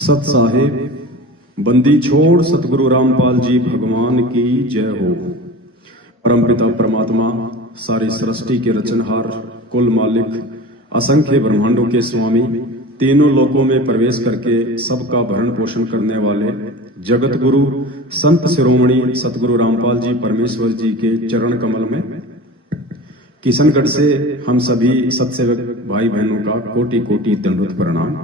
सत साहिब बंदी छोड़ सतगुरु रामपाल जी भगवान की जय हो। परमपिता परमात्मा सारी सृष्टि के रचनहार, कुल मालिक, असंख्य ब्रह्मांडों के स्वामी, तीनों लोकों में प्रवेश करके सबका भरण पोषण करने वाले जगत गुरु संत शिरोमणि सतगुरु रामपाल जी परमेश्वर जी के चरण कमल में किशनगढ़ से हम सभी सत्सेवक भाई बहनों का कोटि कोटि दंडवत प्रणाम।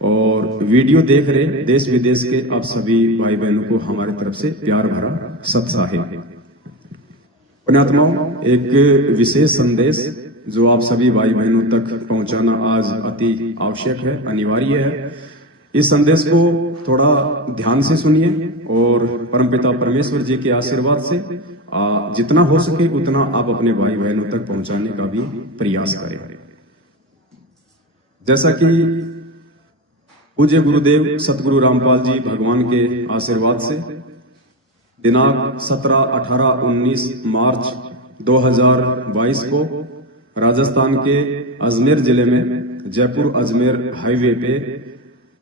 और वीडियो देख रहे देश विदेश के आप सभी भाई बहनों को हमारी तरफ से प्यार भरा सत साहिब। पुण्यात्माओं, एक विशेष संदेश जो आप सभी भाई बहनों तक पहुंचाना आज अति आवश्यक है, अनिवार्य है। इस संदेश को थोड़ा ध्यान से सुनिए और परमपिता परमेश्वर जी के आशीर्वाद से जितना हो सके उतना आप अपने भाई बहनों तक पहुंचाने का भी प्रयास करें। जैसा कि पूज्य गुरुदेव सतगुरु रामपाल जी भगवान के आशीर्वाद से दिनांक 17, 18, 19 मार्च 2022 को राजस्थान के अजमेर जिले में जयपुर अजमेर हाईवे पे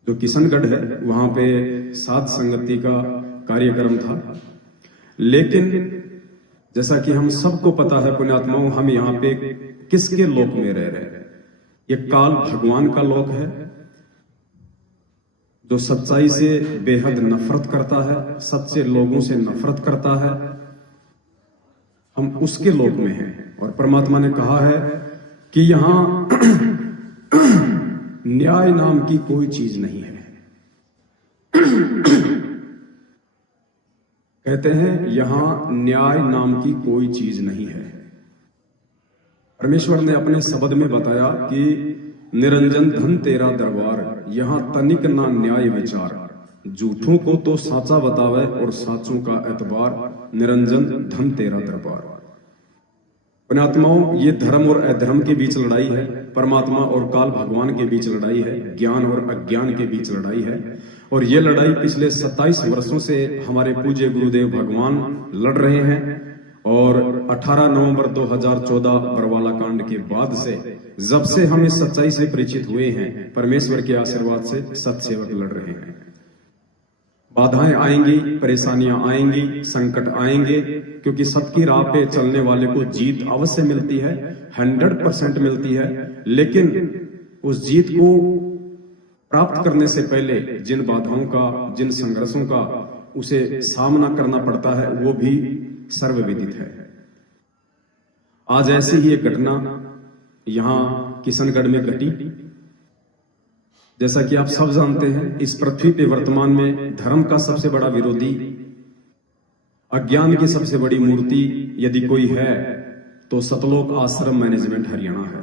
जो किशनगढ़ है वहां पे साध संगति का कार्यक्रम था। लेकिन जैसा कि हम सबको पता है पुण्यात्माओं, हम यहाँ पे किसके लोक में रह रहे हैं? ये काल भगवान का लोक है जो सच्चाई से बेहद नफरत करता है, सच्चे लोगों से नफरत करता है। हम उसके लोक में हैं और परमात्मा ने कहा है कि यहां न्याय नाम की कोई चीज नहीं है। कहते हैं यहां न्याय नाम की कोई चीज नहीं है। परमेश्वर ने अपने शब्द में बताया कि निरंजन धन तेरा दरबार, यहां तनिक ना न्याय विचार, झूठों को तो साचा बतावे और साचों का एतबार, निरंजन धन तेरा दरबार। पुण्यात्माओं, ये धर्म और अधर्म के बीच लड़ाई है, परमात्मा और काल भगवान के बीच लड़ाई है, ज्ञान और अज्ञान के बीच लड़ाई है। और ये लड़ाई पिछले 27 वर्षों से हमारे पूज्य गुरुदेव भगवान लड़ रहे हैं। और 18 नवंबर 2014 बरवाला कांड के बाद से जब से हम इस सच्चाई से परिचित हुए हैं, परमेश्वर के आशीर्वाद से सत्सेवक लड़ रहे हैं। बाधाएं आएंगी, परेशानियां आएंगी, संकट आएंगे, क्योंकि सत्य की राह पे चलने वाले को जीत अवश्य मिलती है, 100% मिलती है। लेकिन उस जीत को प्राप्त करने से पहले जिन बाधाओं का, जिन संघर्षों का उसे सामना करना पड़ता है वो भी सर्वविदित है। आज ऐसी ही एक घटना यहां किशनगढ़ में घटी। जैसा कि आप सब जानते हैं, इस पृथ्वी पे वर्तमान में धर्म का सबसे बड़ा विरोधी, अज्ञान की सबसे बड़ी मूर्ति यदि कोई है तो सतलोक आश्रम मैनेजमेंट हरियाणा है।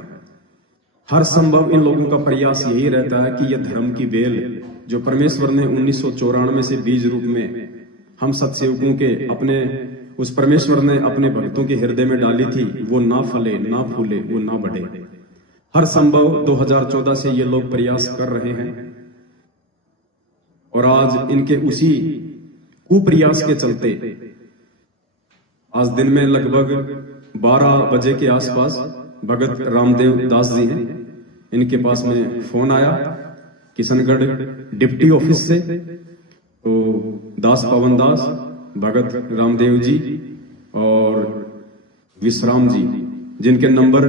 हर संभव इन लोगों का प्रयास यही रहता है कि यह धर्म की बेल जो परमेश्वर ने 1994 से बीज रूप में हम सत्सेवकों के अपने उस परमेश्वर ने अपने भक्तों के हृदय में डाली थी, वो ना फले, ना फूले, वो ना बढ़े। हर संभव 2014 से ये लोग प्रयास कर रहे हैं और आज इनके उसी कुप्रयास के चलते आज दिन में लगभग 12 बजे के आसपास भगत रामदेव दास जी हैं, इनके पास में फोन आया किशनगढ़ डिप्टी ऑफिस से। तो दास पवन दास, भगत रामदेव जी और विश्राम जी, जिनके नंबर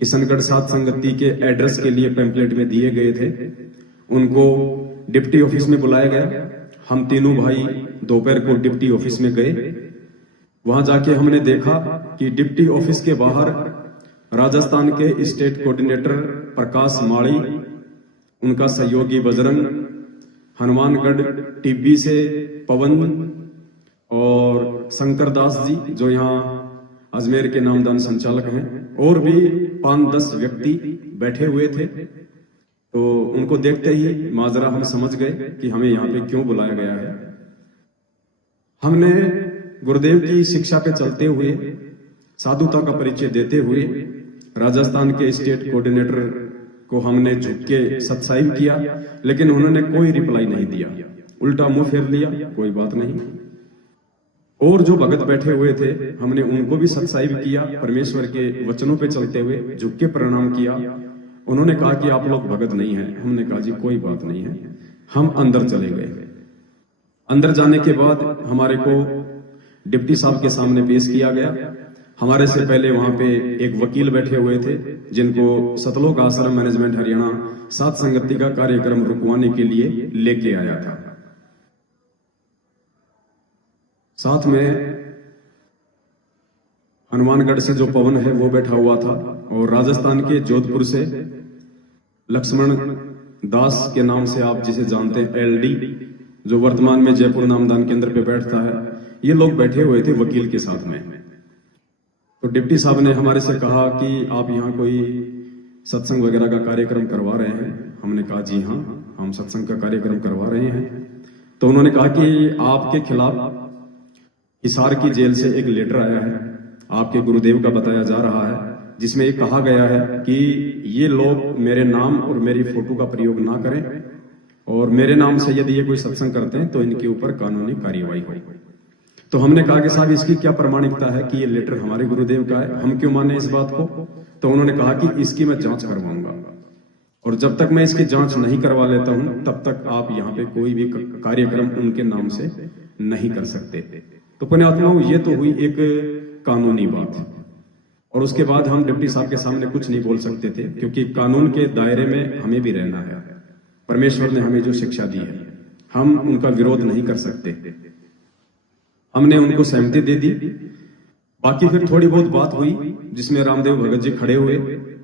किशनगढ़ साध संगति के एड्रेस के लिए पैम्पलेट में दिए गए थे, उनको डिप्टी ऑफिस में बुलाया गया। हम तीनों भाई दोपहर को डिप्टी ऑफिस में गए। वहां जाके हमने देखा कि डिप्टी ऑफिस के बाहर राजस्थान के स्टेट कोऑर्डिनेटर प्रकाश माड़ी, उनका सहयोगी बजरंग, हनुमानगढ़ टीबी से पवन और शंकर दास जी जो यहाँ अजमेर के नामदान संचालक हैं, और भी 5-10 व्यक्ति बैठे हुए थे। तो उनको देखते ही माजरा हम समझ गए कि हमें यहाँ पे क्यों बुलाया गया है। हमने गुरुदेव की शिक्षा पे चलते हुए, साधुता का परिचय देते हुए राजस्थान के स्टेट कोऑर्डिनेटर को हमने झुक के सत्साहिब किया, लेकिन उन्होंने कोई रिप्लाई नहीं दिया, उल्टा मुंह फेर लिया, कोई बात नहीं। और जो भगत बैठे हुए थे हमने उनको भी सत्साहिब किया, परमेश्वर के वचनों पे चलते हुए झुक के प्रणाम किया। उन्होंने कहा कि आप लोग भगत नहीं हैं। हमने कहा जी कोई बात नहीं है, हम अंदर चले गए। अंदर जाने के बाद हमारे को डिप्टी साहब के सामने पेश किया गया। हमारे से पहले वहां पे एक वकील बैठे हुए थे जिनको सतलोक आश्रम मैनेजमेंट हरियाणा सात संगति का कार्यक्रम रुकवाने के लिए लेके आया था। साथ में हनुमानगढ़ से जो पवन है वो बैठा हुआ था और राजस्थान के जोधपुर से लक्ष्मण दास के नाम से आप जिसे जानते हैं एलडी, जो वर्तमान में जयपुर नामदान केंद्र पे बैठता है, ये लोग बैठे हुए थे वकील के साथ में। तो डिप्टी साहब ने हमारे से कहा कि आप यहाँ कोई सत्संग वगैरह का कार्यक्रम करवा रहे हैं। हमने कहा जी हाँ, हम सत्संग का कार्यक्रम करवा रहे हैं। तो उन्होंने कहा कि आपके खिलाफ हिसार की जेल से एक लेटर आया है, आपके गुरुदेव का बताया जा रहा है, जिसमें ये कहा गया है कि ये लोग मेरे नाम और मेरी फोटो का प्रयोग ना करें और मेरे नाम से यदि ये कोई सत्संग करते हैं तो इनके ऊपर कानूनी कार्यवाही हो। तो हमने कहा कि साहब इसकी क्या प्रमाणिकता है कि ये लेटर हमारे गुरुदेव का है, हम क्यों माने इस बात को। तो उन्होंने कहा कि इसकी मैं जांच करवाऊंगा और जब तक मैं इसकी जांच नहीं करवा लेता हूं तब तक आप यहाँ पे कोई भी कार्यक्रम उनके नाम से नहीं कर सकते। तो पुण्यात्माओं, ये तो हुई एक कानूनी बात। और उसके बाद हम डिप्टी साहब के सामने कुछ नहीं बोल सकते थे क्योंकि कानून के दायरे में हमें भी रहना है। परमेश्वर ने हमें जो शिक्षा दी है हम उनका विरोध नहीं कर सकते। हमने उनको सहमति दे दी। बाकी फिर थोड़ी बहुत बात हुई जिसमें रामदेव भगत जी खड़े हुए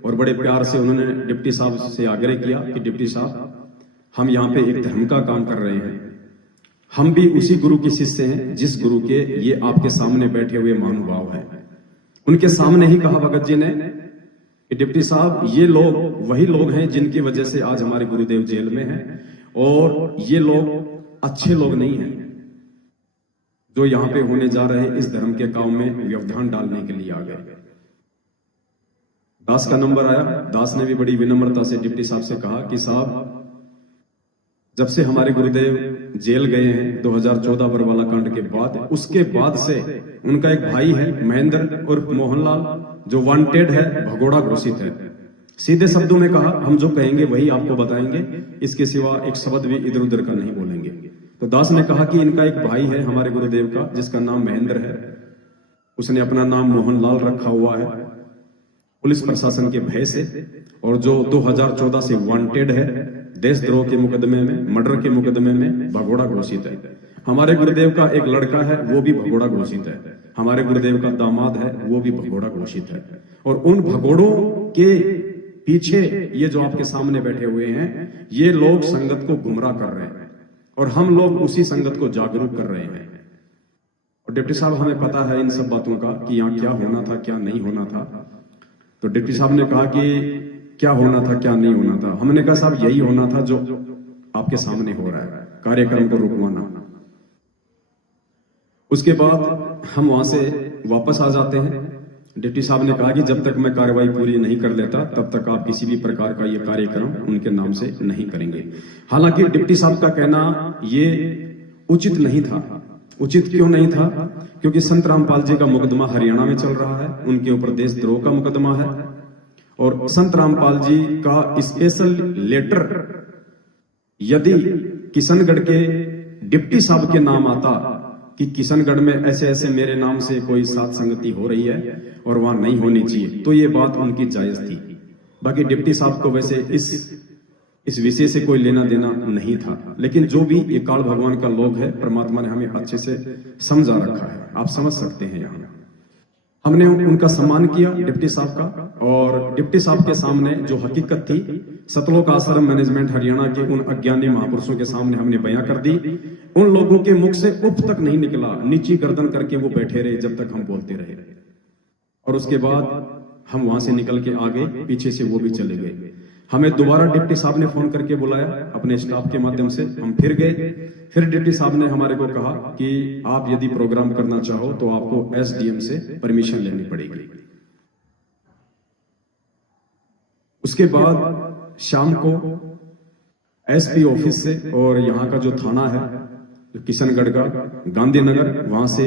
और बड़े प्यार से उन्होंने डिप्टी साहब से आग्रह किया कि डिप्टी साहब, हम यहाँ पे एक धर्म का काम कर रहे हैं, हम भी उसी गुरु के शिष्य हैं जिस गुरु के ये आपके सामने बैठे हुए महानुभाव हैं। उनके सामने ही कहा भगत जी ने कि डिप्टी साहब, ये लोग वही लोग हैं जिनकी वजह से आज हमारे गुरुदेव जेल में हैं और ये लोग अच्छे लोग नहीं हैं जो यहाँ पे होने जा रहे हैं इस धर्म के काम में व्यवधान डालने के लिए आ गए। दास का नंबर आया। दास ने भी बड़ी विनम्रता से डिप्टी साहब से कहा कि साहब, जब से हमारे गुरुदेव जेल गए हैं 2014 बरवाला कांड के बाद, उसके बाद से उनका एक भाई है महेंद्र उर्फ मोहनलाल जो वांटेड है, भगोड़ा घोषित है। सीधे शब्दों में कहा, हम जो कहेंगे वही आपको बताएंगे, इसके सिवा एक शब्द भी इधर उधर का नहीं बोलेंगे। तो दास ने कहा कि इनका एक भाई है हमारे गुरुदेव का जिसका नाम महेंद्र है, उसने अपना नाम मोहनलाल रखा हुआ है पुलिस प्रशासन के भय से, और जो 2014 से वांटेड है देशद्रोह के मुकदमे में, मर्डर के मुकदमे में भगोड़ा घोषित है। हमारे गुरुदेव का एक लड़का है वो भी भगोड़ा घोषित है, हमारे गुरुदेव का दामाद है वो भी भगोड़ा घोषित है। और उन भगोड़ों के पीछे ये जो आपके सामने बैठे हुए हैं ये लोग संगत को गुमराह कर रहे हैं और हम लोग उसी संगत को जागरूक कर रहे हैं। और डिप्टी साहब, हमें पता है इन सब बातों का कि यहाँ क्या होना था क्या नहीं होना था। तो डिप्टी साहब ने कहा कि क्या होना था क्या नहीं होना था। हमने कहा साहब यही होना था जो आपके सामने हो रहा है, कार्यक्रम को रुकवाना। उसके बाद हम वहां से वापस आ जाते हैं। डिप्टी साहब ने कहा कि जब तक मैं कार्रवाई पूरी नहीं कर लेता तब तक आप किसी भी प्रकार का ये कार्यक्रम उनके नाम से नहीं करेंगे। हालांकि डिप्टी साहब का कहना ये उचित नहीं था। उचित क्यों नहीं था? क्योंकि संत रामपाल जी का मुकदमा हरियाणा में चल रहा है, उनके ऊपर देशद्रोह का मुकदमा है और संत रामपाल जी का स्पेशल लेटर यदि किशनगढ़ के डिप्टी साहब के नाम आता कि किशनगढ़ में ऐसे ऐसे मेरे नाम से कोई सात संगति हो रही है और वहां नहीं होनी चाहिए, तो ये बात उनकी जायज थी। बाकी डिप्टी साहब को वैसे इस विषय से कोई लेना देना नहीं था। लेकिन जो भी ये काल भगवान का लोग है, परमात्मा ने हमें अच्छे से समझा रखा है, आप समझ सकते हैं। यहाँ हमने उनका सम्मान किया डिप्टी साहब का, और डिप्टी साहब के सामने जो हकीकत थी सतलोक आश्रम मैनेजमेंट हरियाणा के उन अज्ञानी महापुरुषों के सामने हमने बयां कर दी। उन लोगों के मुख से उफ तक नहीं निकला, नीची गर्दन करके वो बैठे रहे जब तक हम बोलते रहे। और उसके बाद हम वहां से निकल के आ गए, पीछे से वो भी चले गए। हमें दोबारा डिप्टी साहब ने फोन करके बुलाया अपने स्टाफ के माध्यम से, हम फिर गए। फिर डिप्टी साहब ने हमारे को कहा कि आप यदि प्रोग्राम करना चाहो तो आपको एसडीएम से परमिशन लेनी पड़ेगी। उसके बाद शाम को एसपी ऑफिस से और यहाँ का जो थाना है किशनगढ़ का गांधीनगर, वहां से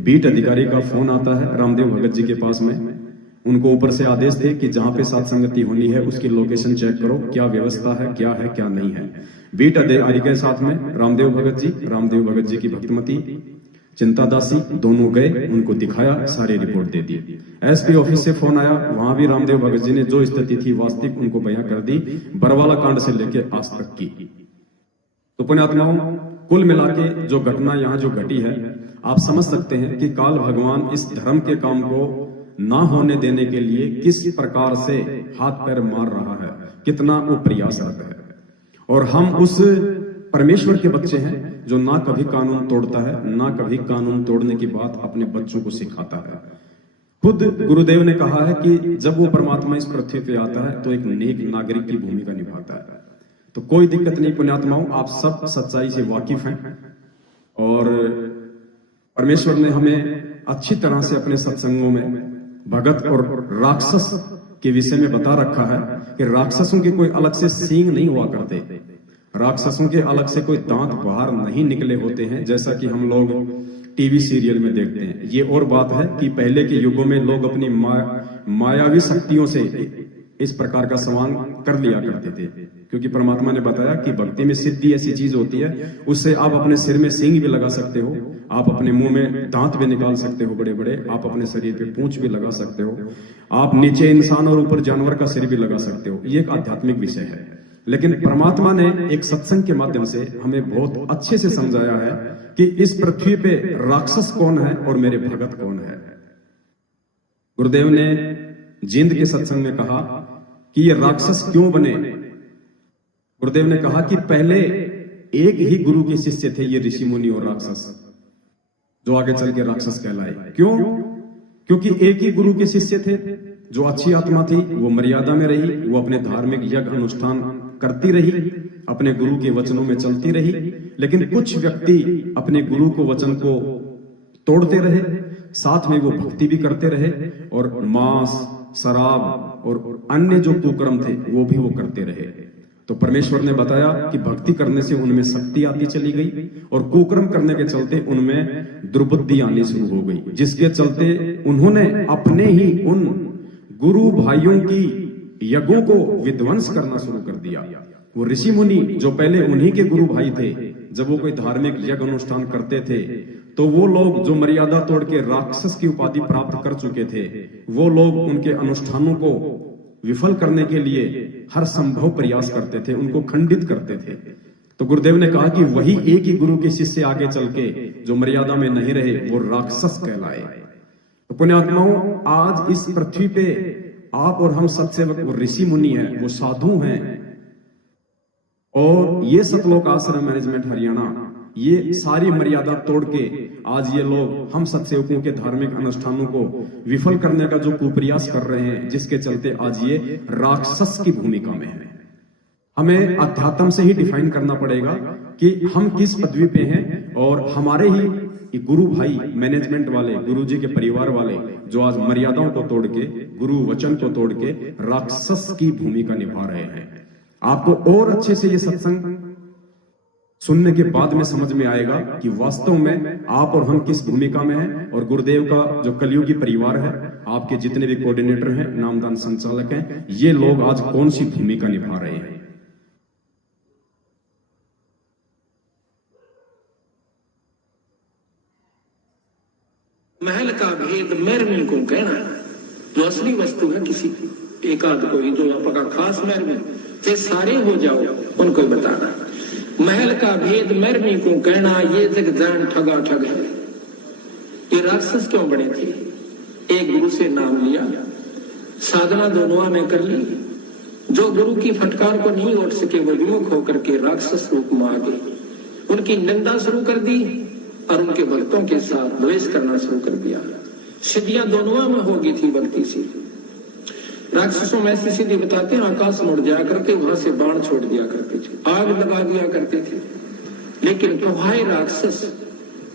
बीट अधिकारी का फोन आता है रामदेव भगत जी के पास में। उनको ऊपर से आदेश थे कि जहां पे सात संगति होनी है उसकी लोकेशन चेक करो, क्या व्यवस्था है क्या नहीं है। बीट अधिकारी के साथ में रामदेव भगत जी की भक्तमती चिंतादासी दोनों गए, उनको दिखाया, सारी रिपोर्ट दे दी। एसपी ऑफिस से फोन आया, वहां भी रामदेव भगत जी ने जो स्थिति थी वास्तविक उनको बयां कर दी, बरवाला कांड से लेके आज तक की। तो पुण्यात्माओं, कुल मिला के जो घटना यहाँ जो घटी है, आप समझ सकते हैं कि काल भगवान इस धर्म के काम को ना होने देने के लिए किस प्रकार से हाथ पैर मार रहा है, कितना वो प्रयासरत है। और हम उस परमेश्वर के बच्चे हैं जो ना कभी कानून तोड़ता है, ना कभी कानून तोड़ने की बात अपने बच्चों को सिखाता है। खुद गुरुदेव ने कहा है कि जब वो परमात्मा इस पृथ्वी पे आता है तो एक नेक नागरिक की भूमिका निभाता है। तो कोई दिक्कत नहीं पुण्यात्माओं, आप सब सच्चाई से वाकिफ हैं और परमेश्वर ने हमें अच्छी तरह से अपने सत्संगों में भगत और राक्षस के विषय में बता रखा है कि राक्षसों के कोई अलग से सींग नहीं हुआ करते, राक्षसों के अलग से कोई दांत बाहर नहीं निकले होते हैं, जैसा कि हम लोग टीवी सीरियल में देखते हैं। ये और बात है कि पहले के युगों में लोग अपनी मायावी शक्तियों से इस प्रकार का सवाल कर लिया करते थे, क्योंकि परमात्मा ने बताया कि भक्ति में सिद्धि ऐसी चीज होती है, उससे आप अपने सिर में सींग भी लगा सकते हो, आप अपने मुंह में दांत भी निकाल सकते हो बड़े बड़े, आप अपने शरीर पे पूंछ भी लगा सकते हो, आप नीचे इंसान और ऊपर जानवर का सिर भी लगा सकते हो। ये एक आध्यात्मिक विषय है, लेकिन परमात्मा ने एक सत्संग के माध्यम से हमें बहुत अच्छे से समझाया है कि इस पृथ्वी पे राक्षस कौन है और मेरे भगत कौन है। गुरुदेव ने जिंद के सत्संग में कहा कि ये राक्षस क्यों बने। गुरुदेव ने कहा कि पहले एक ही गुरु के शिष्य थे ये ऋषि मुनि और राक्षस, जो आगे चल के राक्षस कहलाए। क्यों? क्योंकि एक ही गुरु के शिष्य थे, जो अच्छी आत्मा थी, वो मर्यादा में रही, वो अपने धार्मिक यज्ञ अनुष्ठान करती रही, अपने गुरु के वचनों में चलती रही। लेकिन कुछ व्यक्ति अपने गुरु को वचन को तोड़ते रहे, साथ में वो भक्ति भी करते रहे और मांस, शराब और अन्य जो कुकर्म थे वो भी वो करते रहे। तो परमेश्वर ने बताया कि भक्ति करने से उनमें शक्ति आती चली गई और कुकर्म करने के चलते उनमें दुर्बुद्धि आनी शुरू हो गई, जिसके चलते उन्होंने अपने ही उन गुरु भाइयों की यज्ञों को विध्वंस करना शुरू कर दिया। वो ऋषि मुनि जो पहले उन्हीं के गुरु भाई थे, जब वो कोई धार्मिक यज्ञ अनुष्ठान करते थे तो वो लोग जो मर्यादा तोड़ के राक्षस की उपाधि प्राप्त कर चुके थे, वो लोग उनके अनुष्ठानों को विफल करने के लिए हर संभव प्रयास करते थे, उनको खंडित करते थे। तो गुरुदेव ने कहा कि वही एक ही गुरु के शिष्य आगे चल के जो मर्यादा में नहीं रहे वो राक्षस कहलाए। तो पुण्यात्माओं, आज इस पृथ्वी पे आप और हम सत्सेवक, वो ऋषि मुनि हैं, वो साधु हैं, और ये सतलोक आश्रम मैनेजमेंट हरियाणा ये सारी मर्यादा तोड़ के आज ये लोग हम सत्सेवकों के धार्मिक अनुष्ठानों को विफल करने का जो कुप्रयास कर रहे हैं, जिसके चलते आज ये राक्षस की भूमिका में है। हमें अध्यात्म से ही डिफाइन करना पड़ेगा कि हम किस पदवी पे हैं, और हमारे ही गुरु भाई मैनेजमेंट वाले, गुरु जी के परिवार वाले जो आज मर्यादाओं को तोड़ के, गुरु वचन को तोड़ के राक्षस की भूमिका निभा रहे हैं। आपको और अच्छे से ये सत्संग सुनने के बाद में समझ में आएगा कि वास्तव में आप और हम किस भूमिका में हैं, और गुरुदेव का जो कलियुगी परिवार है, आपके जितने भी कोऑर्डिनेटर हैं, नामदान संचालक हैं, ये लोग आज कौन सी भूमिका निभा रहे हैं। महल का भेद मैरमी को कहना, जो असली वस्तु है किसी एक आध कोई जो आपका खास मैरमी से सारे हो जाओ उनको बताना। महल का भेद मैरमी को कहना, ये जग जान ठगा ठग है। ये राक्षस क्यों बने थे? एक गुरु से नाम लिया, साधना दोनों ने कर ली, जो गुरु की फटकार को नहीं उठ सके वो विमुख होकर के राक्षस रूप में आ गए, उनकी निंदा शुरू कर दी और उनके भक्तों के साथ द्वेष करना शुरू कर दिया। सिद्धियां दोनों में हो गई थी भक्ति से। राक्षसों में ऐसी सिद्धि बताते हैं, आकाश मुड़ जाया करके वहां से बाण छोड़ दिया करते थे, आग लगा दिया करते थे। लेकिन प्रभाई राक्षस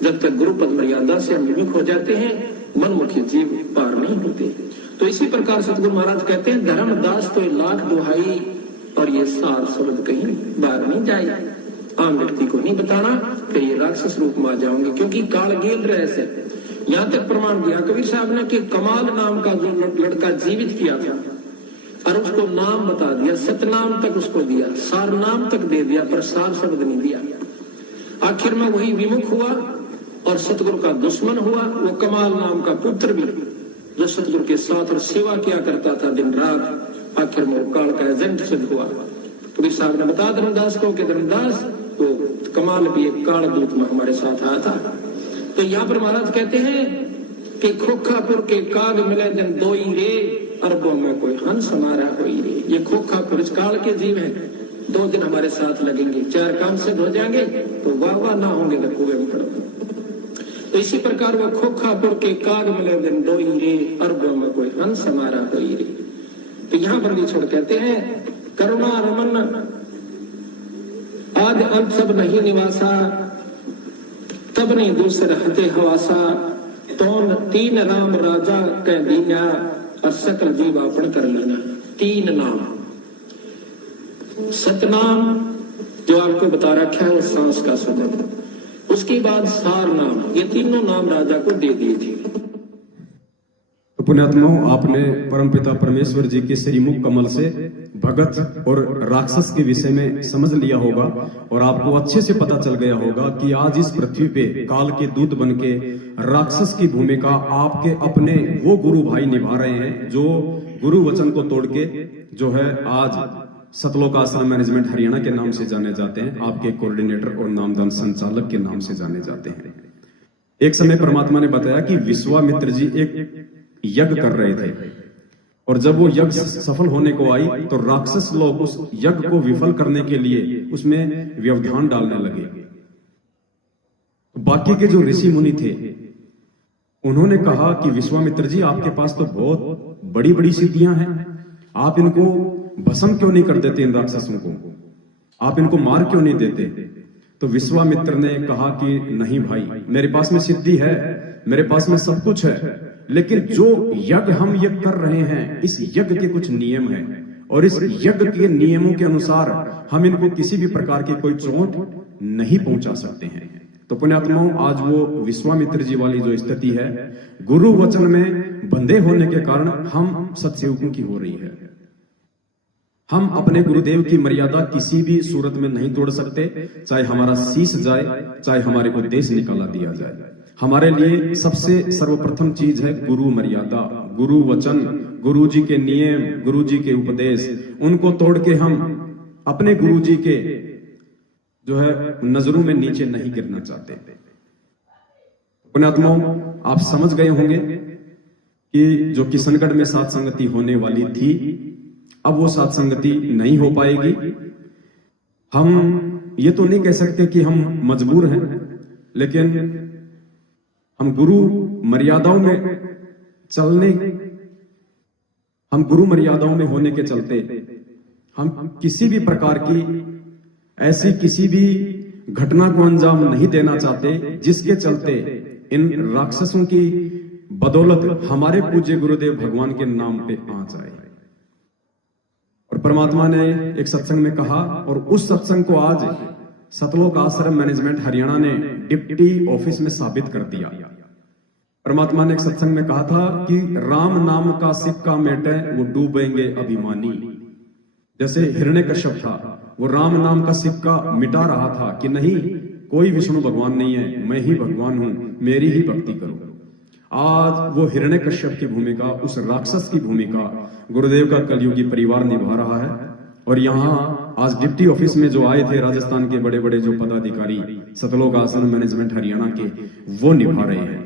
जब तक गुरु पद मर्यादा से विमुख हो जाते हैं, मनमुखी जीव पार नहीं होते। तो इसी प्रकार सतगुरु महाराज कहते हैं, धर्मदास तो लाख दुहाई और ये सार शब्द कहीं बाहर नहीं जाए। आम व्यक्ति को नहीं बताना कि ये राक्षस रूप में आ जाओगे, क्योंकि काल गेल रहे से। यहाँ तक प्रमाण दिया कबीर साहब ने कि कमाल नाम का जो लड़का जीवित किया था, और उसको नाम बता दिया, सतनाम तक उसको दिया, सार नाम तक दे दिया, पर सार शब्द नहीं दिया। आखिर में वही विमुख हुआ और सतगुरु का दुश्मन हुआ। वो कमाल नाम का पुत्र भी जो सतगुरु के साथ और सेवा किया करता था दिन रात, आखिर में वो काल का एजेंट सिद्ध हुआ। पुरी साहब ने बताया धर्मदास को कि धर्मदास वो कमाल भी एक काल दूत में हमारे साथ आया था। तो यहाँ पर महाराज कहते हैं कि खोखापुर के काग मिले दिन दोई रे, अरबों में कोई हंस हमारा होई रे। ये खोखापुर इस काल के जीव हैं, 2 दिन हमारे साथ लगेंगे, 4 काम से हो जाएंगे तो वाह वाह ना होंगे तो कुएं में पड़ोगे। तो इसी प्रकार वो खोखापुर के काग मिले दिन दोई रे, अरबों में कोई हंस हमारा होई रे। तो यहाँ पर भी छोड़ कहते हैं करुणा रमन आदि अंत सब नहीं निवासा, तब नहीं दूसरे हते हवासा, तो 3 राम राजा कह दीना, और सकल जीव आपन कर लेना। 3 नाम, सतनाम जो आपको बता रखा है सांस का सुगंध, उसके बाद सार नाम, ये तीनों नाम राजा को दे दिए थे। तो पुण्यात्माओं, आपने परमपिता परमेश्वर जी के श्रीमुख कमल से भगत और राक्षस के विषय में समझ लिया होगा और आपको अच्छे से पता चल गया होगा कि आज इस पृथ्वी पे काल के दूत बनके राक्षस की भूमिका आपके अपने वो गुरु भाई निभा रहे हैं जो गुरु वचन को तोड़ के जो है आज सतलोक आश्रम मैनेजमेंट हरियाणा के नाम से जाने जाते हैं, आपके कोऑर्डिनेटर और नामदान संचालक के नाम से जाने जाते हैं। एक समय परमात्मा ने बताया कि विश्वामित्र जी एक यज्ञ कर रहे थे और जब वो यज्ञ सफल होने को आई तो राक्षस लोग उस यज्ञ को विफल करने के लिए उसमें व्यवधान डालने लगे। बाकी के जो ऋषि मुनि थे उन्होंने कहा कि विश्वामित्र जी, आपके पास तो बहुत बड़ी बड़ी सिद्धियां हैं, आप इनको भस्म क्यों नहीं कर देते, इन राक्षसों को आप इनको मार क्यों नहीं देते। तो विश्वामित्र ने कहा कि नहीं भाई, मेरे पास में सिद्धि है, मेरे पास में सब कुछ है, लेकिन जो यज्ञ हम यज्ञ कर रहे हैं इस यज्ञ के कुछ नियम हैं और इस यज्ञ के नियमों के अनुसार हम इनको किसी भी प्रकार की कोई चोट नहीं पहुंचा सकते हैं। तो पुण्यात्माओं, आज वो विश्वामित्र जी वाली जो स्थिति है गुरु वचन में बंधे होने के कारण हम सत्सेवकों की हो रही है। हम अपने गुरुदेव की मर्यादा किसी भी सूरत में नहीं तोड़ सकते, चाहे हमारा शीश जाए, चाहे हमारे को देश निकाला दिया जाए। हमारे लिए सबसे सर्वप्रथम चीज है गुरु मर्यादा, गुरु वचन, गुरु जी के नियम, गुरु जी के उपदेश। उनको तोड़ के हम अपने गुरु जी के जो है नजरों में नीचे नहीं गिरना चाहते। पुण्यात्माओं, आप समझ गए होंगे कि जो किशनगढ़ में सात संगति होने वाली थी, अब वो सात संगति नहीं हो पाएगी। हम ये तो नहीं कह सकते कि हम मजबूर हैं, लेकिन हम गुरु मर्यादाओं में चलने, हम गुरु मर्यादाओं में होने के चलते हम किसी भी प्रकार की ऐसी किसी भी घटना को अंजाम नहीं देना चाहते जिसके चलते इन राक्षसों की बदौलत हमारे पूज्य गुरुदेव भगवान के नाम पे आ जाए। और परमात्मा ने एक सत्संग में कहा, और उस सत्संग को आज सतलोक आश्रम मैनेजमेंट हरियाणा ने डिप्टी ऑफिस में साबित कर दिया। परमात्मा ने एक सत्संग में कहा था कि राम नाम का सिक्का मेटे वो डूबेंगे अभिमानी। जैसे हिरण्यकश्यप था, वो राम नाम का सिक्का मिटा रहा था कि नहीं, कोई विष्णु भगवान नहीं है, मैं ही भगवान हूं, मेरी ही भक्ति करो। आज वो हिरण्यकश्यप की भूमिका, उस राक्षस की भूमिका गुरुदेव का कलयुगी परिवार निभा रहा है। और यहाँ आज डिप्टी ऑफिस में जो आए थे राजस्थान के बड़े बड़े जो पदाधिकारी सतलोक आश्रम मैनेजमेंट हरियाणा के, वो निभा रहे हैं।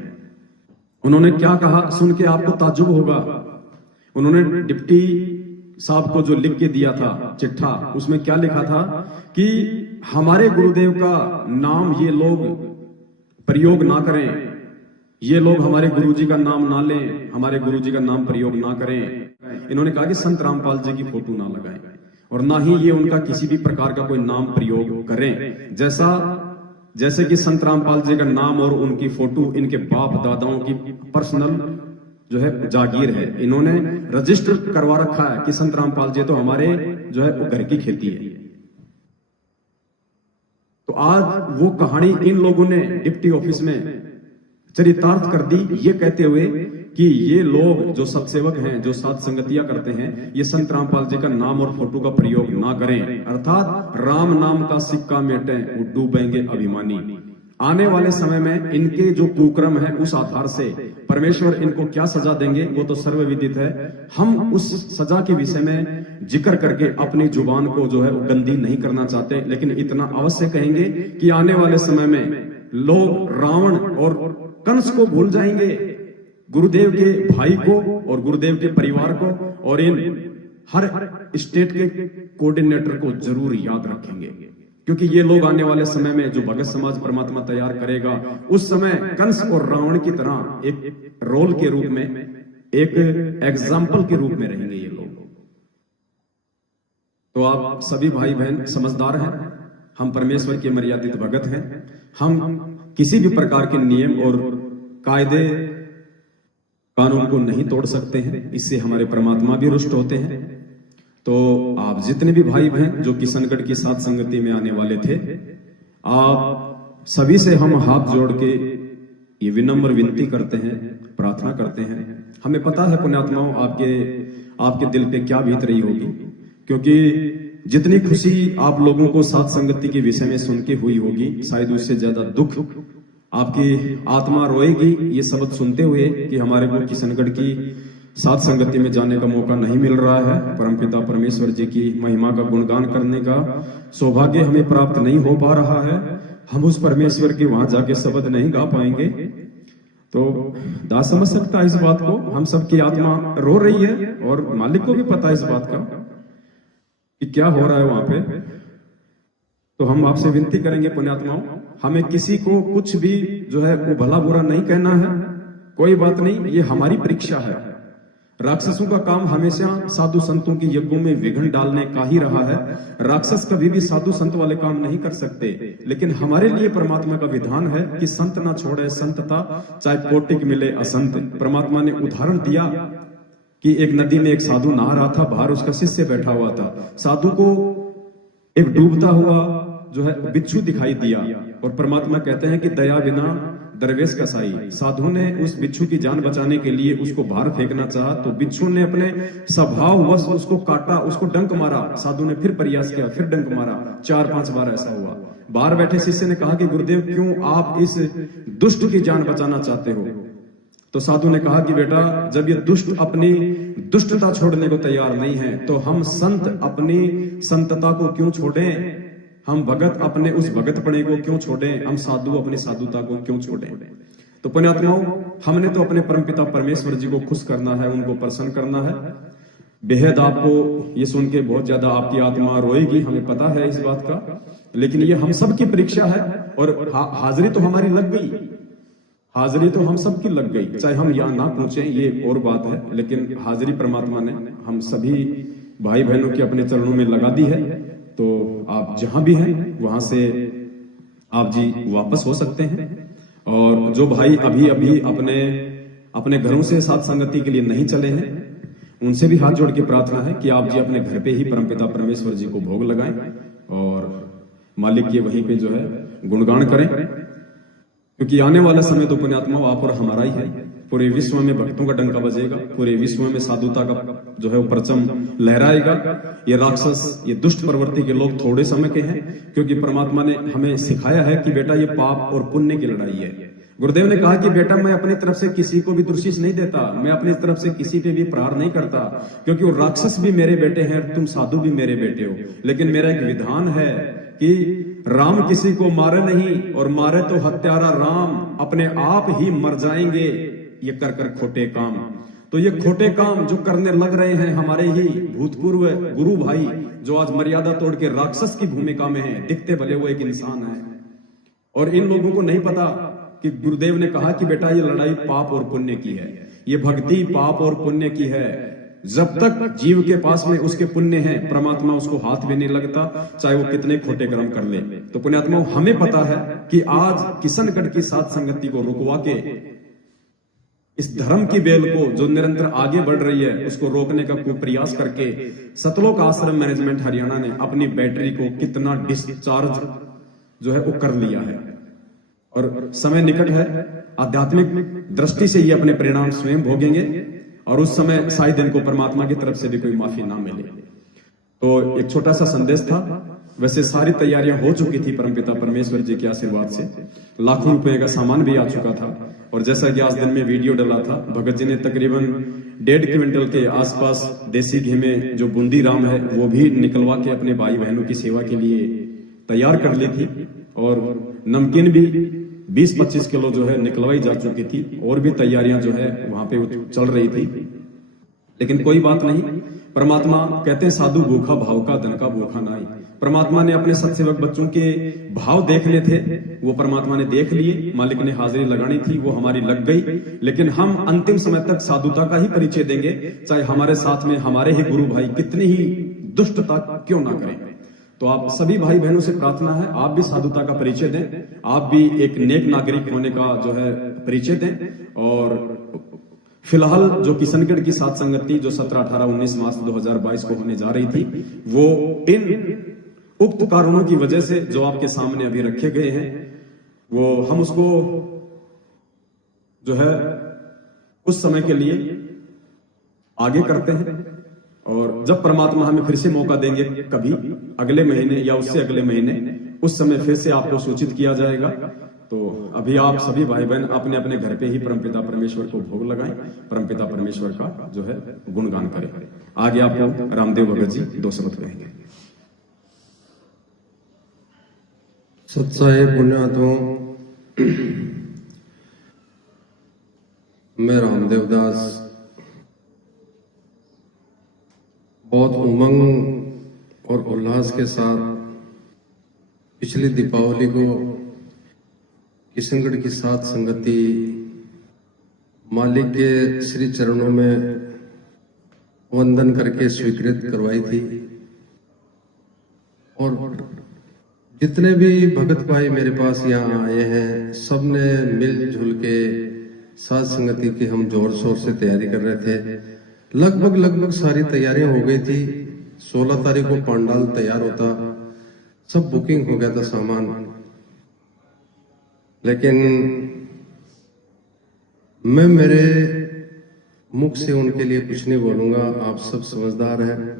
उन्होंने क्या कहा सुन के आपको ताज्जुब होगा। उन्होंने डिप्टी साहब को जो लिख के दिया था चिट्ठा, उसमें क्या लिखा था कि हमारे गुरुदेव का नाम ये लोग प्रयोग ना करें, ये लोग हमारे गुरुजी का नाम ना लें, हमारे गुरुजी का नाम प्रयोग ना करें। इन्होंने कहा कि संत रामपाल जी की फोटो ना लगाएं और ना ही ये उनका किसी भी प्रकार का कोई नाम प्रयोग करें। जैसे कि संत रामपाल जी का नाम और उनकी फोटो इनके बाप दादाओं की पर्सनल जो है जागीर है, इन्होंने रजिस्टर करवा रखा है कि संत रामपाल जी तो हमारे जो है वो घर की खेती है। तो आज वो कहानी इन लोगों ने डिप्टी ऑफिस में चरितार्थ कर दी, ये कहते हुए कि ये लोग जो सत्सेवक हैं, जो साथ संगतियां करते हैं, ये संत रामपाल जी का नाम और फोटो का प्रयोग ना करें, अर्थात राम नाम का सिक्का मेटे वो डूबेंगे अभिमानी। आने वाले समय में इनके जो कुक्रम है उस आधार से परमेश्वर इनको क्या सजा देंगे वो तो सर्वविदित है। हम उस सजा के विषय में जिक्र करके अपनी जुबान को जो है वो गंदी नहीं करना चाहते, लेकिन इतना अवश्य कहेंगे कि आने वाले समय में लोग रावण और कंस को भूल जाएंगे, गुरुदेव के भाई को और गुरुदेव के परिवार को, और इन हर स्टेट के कोऑर्डिनेटर को जरूर याद रखेंगे, क्योंकि ये लोग आने वाले समय में जो भगत समाज परमात्मा तैयार करेगा उस समय कंस और रावण की तरह एक रोल के रूप में, एक एग्जाम्पल के रूप में रहेंगे ये लोग। तो आप सभी भाई बहन समझदार हैं, हम परमेश्वर के मर्यादित भगत हैं, हम किसी भी प्रकार के नियम और कायदे कानून को नहीं तोड़ सकते हैं, इससे हमारे परमात्मा भी रुष्ट होते हैं। तो आप जितने भी भाई बहन जो किशनगढ़ की साथ संगति में आने वाले थे, आप सभी से हम हाथ जोड़ के ये विनम्र विनती करते हैं, प्रार्थना करते हैं। हमें पता है पुण्यात्माओं आपके दिल पे क्या बीत रही होगी, क्योंकि जितनी खुशी आप लोगों को साथ संगति के विषय में सुन के हुई होगी, शायद उससे ज्यादा दुख आपकी आत्मा रोएगी ये शब्द सुनते हुए कि हमारे को किशनगढ़ की साथ संगति में जाने का मौका नहीं मिल रहा है, परमपिता परमेश्वर जी की महिमा का गुणगान करने का सौभाग्य हमें प्राप्त नहीं हो पा रहा है, हम उस परमेश्वर के वहां जाके शब्द नहीं गा पाएंगे। तो दास समझ सकता है इस बात को, हम सबकी आत्मा रो रही है और मालिक को भी पता है इस बात का कि क्या हो रहा है वहां पे। तो हम आपसे विनती करेंगे पुण्यात्माओं, हमें किसी को कुछ भी जो है वो भला बुरा नहीं कहना है, कोई बात नहीं, ये हमारी परीक्षा है। राक्षसों का काम हमेशा साधु संतों की यज्ञों में विघ्न डालने का ही रहा है। राक्षस कभी भी साधु संत वाले काम नहीं कर सकते, लेकिन हमारे लिए परमात्मा का विधान है कि संत ना छोड़े संतता, चाहे कोटिक मिले असंत। परमात्मा ने उदाहरण दिया कि एक नदी में एक साधु नहा रहा था, बाहर उसका शिष्य बैठा हुआ था। साधु को एक डूबता हुआ जो है बिच्छू दिखाई दिया, और परमात्मा कहते हैं कि दया बिना दरवेश का साई। साधु ने उस बिच्छू की जान बचाने के लिए उसको बाहर फेंकना चाहा, तो बिच्छू ने अपने स्वभाववश उसको काटा, उसको डंक मारा। साधु ने फिर प्रयास किया, फिर डंक मारा, 4-5 बार ऐसा हुआ। बाहर बैठे शिष्य ने कहा कि गुरुदेव क्यों आप इस दुष्ट की जान बचाना चाहते हो? तो साधु ने कहा कि बेटा, जब ये दुष्ट अपनी दुष्टता छोड़ने को तैयार नहीं है, तो हम संत अपनी संतता को क्यों छोड़ें? हम भगत अपने उस भगतपणे को क्यों छोड़ें? हम साधु अपनी साधुता को क्यों छोड़ें? तो पुण्यात्माओं, हमने तो अपने परमपिता परमेश्वर जी को खुश करना है, उनको प्रसन्न करना है। बेहद आपको ये सुन के बहुत ज्यादा आपकी आत्मा रोएगी, हमें पता है इस बात का, लेकिन ये हम सबकी परीक्षा है। और हाजिरी तो हमारी लग गई, हाजिरी तो हम सबकी लग गई, चाहे हम यहाँ ना पहुंचे ये और बात है, लेकिन हाजिरी परमात्मा ने हम सभी भाई बहनों के अपने चरणों में लगा दी है। तो आप जहां भी हैं वहां से आप जी वापस हो सकते हैं। और जो भाई अभी अपने घरों से साथ संगति के लिए नहीं चले हैं, उनसे भी हाथ जोड़ के प्रार्थना है कि आप जी अपने घर पे ही परमपिता परमेश्वर जी को भोग लगाएं और मालिक के वहीं पे जो है गुणगान करें, क्योंकि आने वाला समय तो पुण्यात्मा आप और हमारा ही है। पूरे विश्व में भक्तों का डंका बजेगा, पूरे विश्व में साधुता का जो है वो परचम लहराएगा। ये राक्षस, ये दुष्ट प्रवृत्ति के लोग थोड़े समय के हैं, क्योंकि परमात्मा ने हमें सिखाया है कि बेटा ये पाप और पुण्य की लड़ाई है। गुरुदेव ने कहा कि बेटा मैं अपनी तरफ से किसी को भी दुर्शिष नहीं देता, मैं अपनी तरफ से किसी पे भी प्रहार नहीं करता, क्योंकि वो राक्षस भी मेरे बेटे हैं, तुम साधु भी मेरे बेटे हो। लेकिन मेरा एक विधान है कि राम किसी को मारे नहीं, और मारे तो हत्यारा राम, अपने आप ही मर जाएंगे ये कर कर खोटे काम। तो ये खोटे काम जो करने लग रहे हैं हमारे ही भूतपूर्व गुरु भाई, जो आज मर्यादा तोड़ के राक्षस की भूमिका में है, दिखते भले वो एक इंसान है। और इन लोगों को नहीं पता कि गुरुदेव ने कहा कि बेटा ये लड़ाई पाप और पुण्य की है, ये भक्ति पाप और पुण्य की है। जब तक जीव के पास में उसके पुण्य है, परमात्मा उसको हाथ भी नहीं लगता, चाहे वो कितने खोटे कर्म कर ले। तो पुण्यात्मा, हमें पता है कि आज किशनगढ़ की साथ संगति को रुकवा के इस धर्म की बेल को जो निरंतर आगे बढ़ रही है उसको रोकने का कोई प्रयास करके सतलोक आश्रम मैनेजमेंट हरियाणा ने अपनी बैटरी को कितना डिस्चार्ज जो है वो कर लिया है। और समय निकट है, आध्यात्मिक दृष्टि से ये अपने परिणाम स्वयं भोगेंगे और उस समय शायद इनको परमात्मा की तरफ से भी कोई माफी ना मिले। तो एक छोटा सा संदेश था। वैसे सारी तैयारियां हो चुकी थी परमपिता परमेश्वर जी के आशीर्वाद से, लाखों रुपए का सामान भी आ चुका था। और जैसा कि आज दिन में वीडियो डला था, भगत जी ने तकरीबन 1.5 क्विंटल के आसपास देसी घी में जो बूंदी राम है वो भी निकलवा के अपने भाई बहनों की सेवा के लिए तैयार कर ली थी। और नमकीन भी 20-25 किलो जो है निकलवाई जा चुकी थी और भी तैयारियां जो है वहां पे चल रही थी। लेकिन कोई बात नहीं, परमात्मा कहते हैं साधु भूखा भाव का धन का भूखा नाई। परमात्मा ने अपने सत्सेवक बच्चों के भाव देखने थे, वो परमात्मा ने देख लिए। मालिक ने हाजिरी लगानी थी, वो हमारी लग गई। लेकिन हम अंतिम समय तक साधुता का ही परिचय देंगे, चाहे हमारे साथ में हमारे ही गुरु भाई कितनी ही दुष्टता क्यों ना करें। तो आप सभी भाई बहनों से प्रार्थना है, आप भी साधुता का परिचय दें, आप भी एक नेक नागरिक होने का जो है परिचय दें। और फिलहाल जो किशनगढ़ की सात संगति जो 17, 18, 19 मार्च 2022 को होने जा रही थी, वो इन उक्त कारणों की वजह से जो आपके सामने अभी रखे गए हैं, वो हम उसको जो है उस समय के लिए आगे करते हैं। और जब परमात्मा हमें फिर से मौका देंगे, कभी अगले महीने या उससे अगले महीने, उस समय फिर से आपको सूचित किया जाएगा। तो अभी आप सभी भाई बहन अपने अपने घर पे ही परमपिता परमेश्वर को भोग लगाएं, परमपिता परमेश्वर का जो है गुणगान करें। आगे आपको रामदेव भगत जी 2 शब्द कहेंगे। सत्साहे पुण्यात्माओं, मैं रामदेव दास बहुत उमंग और उल्लास के साथ पिछली दीपावली को किशनगढ़ की सात संगति मालिक के श्री चरणों में वंदन करके स्वीकृत करवाई थी। और जितने भी भगत भाई मेरे पास यहाँ आए हैं, सबने मिलजुल के सात संगति की हम जोर शोर से तैयारी कर रहे थे। लगभग सारी तैयारियां हो गई थी। 16 तारीख को पंडाल तैयार होता, सब बुकिंग हो गया था सामान। लेकिन मैं मेरे मुख से उनके लिए कुछ नहीं बोलूंगा, आप सब समझदार हैं।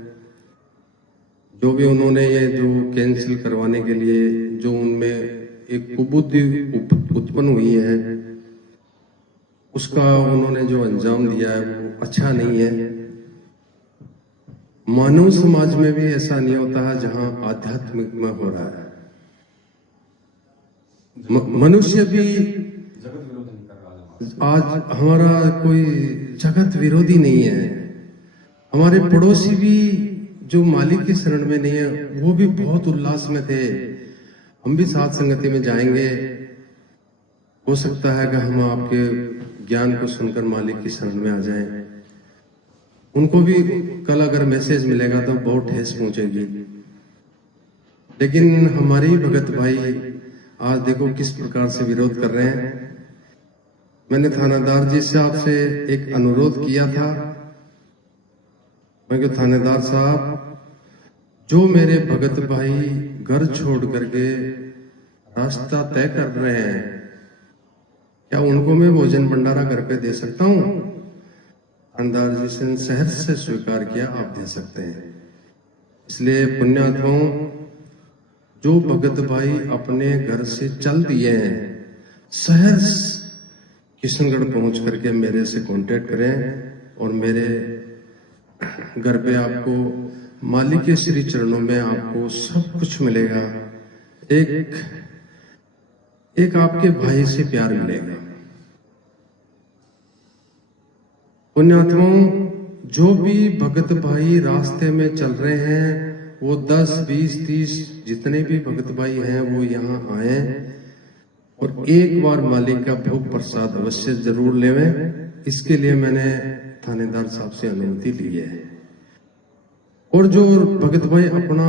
जो भी उन्होंने ये जो कैंसिल करवाने के लिए जो उनमें एक कुबुद्धि उत्पन्न हुई है, उसका उन्होंने जो अंजाम दिया है वो अच्छा नहीं है। मानव समाज में भी ऐसा नहीं होता है जहां आध्यात्मिक में हो रहा है। मनुष्य भी आज हमारा कोई जगत विरोधी नहीं है। हमारे पड़ोसी भी जो मालिक की शरण में नहीं है, वो भी बहुत उल्लास में थे। हम भी साथ संगति में जाएंगे, हो सकता है कि हम आपके ज्ञान को सुनकर मालिक की शरण में आ जाएं। उनको भी कल अगर मैसेज मिलेगा तो बहुत ठेस पहुंचेगी। लेकिन हमारी भगत भाई आज देखो किस प्रकार से विरोध कर रहे हैं। मैंने थानेदार जी साहब से एक अनुरोध किया था, मैं कि थानेदार साहब, जो मेरे भगत भाई घर छोड़ करके रास्ता तय कर रहे हैं, क्या उनको मैं भोजन भंडारा घर पे दे सकता हूं? थानेदार जी से सहज से स्वीकार किया, आप दे सकते हैं। इसलिए पुण्यात्माओं, जो भगत भाई अपने घर से चल दिए हैं, सहज किशनगढ़ पहुंच करके मेरे से कांटेक्ट करें और मेरे घर पे आपको मालिक के श्री चरणों में आपको सब कुछ मिलेगा। एक आपके भाई से प्यार मिलेगा। पुण्यात्माओं, जो भी भगत भाई रास्ते में चल रहे हैं, वो 10, 20, 30 जितने भी भगत भाई हैं वो यहाँ आए और एक बार मालिक का भोग प्रसाद अवश्य जरूर लेवें। इसके लिए मैंने थानेदार साहब से अनुमति ली है। और जो भगत भाई अपना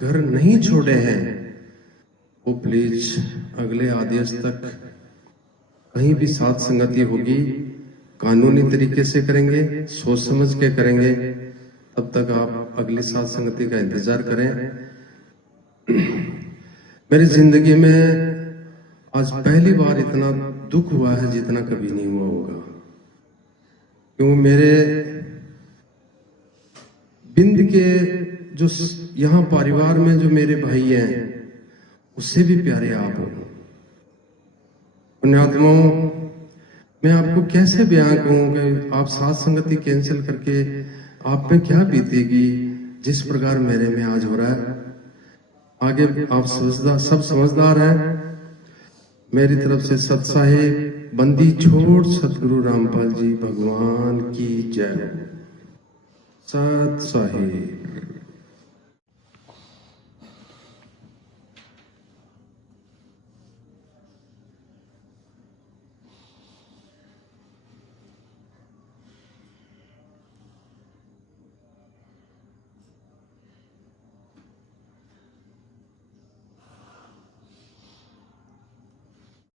घर नहीं छोड़े हैं, वो प्लीज अगले आदेश तक कहीं भी साथ संगति होगी, कानूनी तरीके से करेंगे, सोच समझ के करेंगे। तब तक आप अगली साथ संगति का इंतजार करें। मेरी जिंदगी में आज पहली बार इतना दुख हुआ है जितना कभी नहीं हुआ होगा। क्योंकि मेरे बिंद के जो यहाँ परिवार में जो मेरे भाई हैं उससे भी प्यारे आप हो। पुण्यात्माओं, मैं आपको कैसे बयां करूं कि आप साथ संगति कैंसिल करके आप पे क्या बीतेगी जिस प्रकार मेरे में आज हो रहा है। आगे आप सब समझदार हैं। मेरी तरफ से सत साहिब बंदी छोड़ सतगुरु रामपाल जी भगवान की जय। सत साहिब।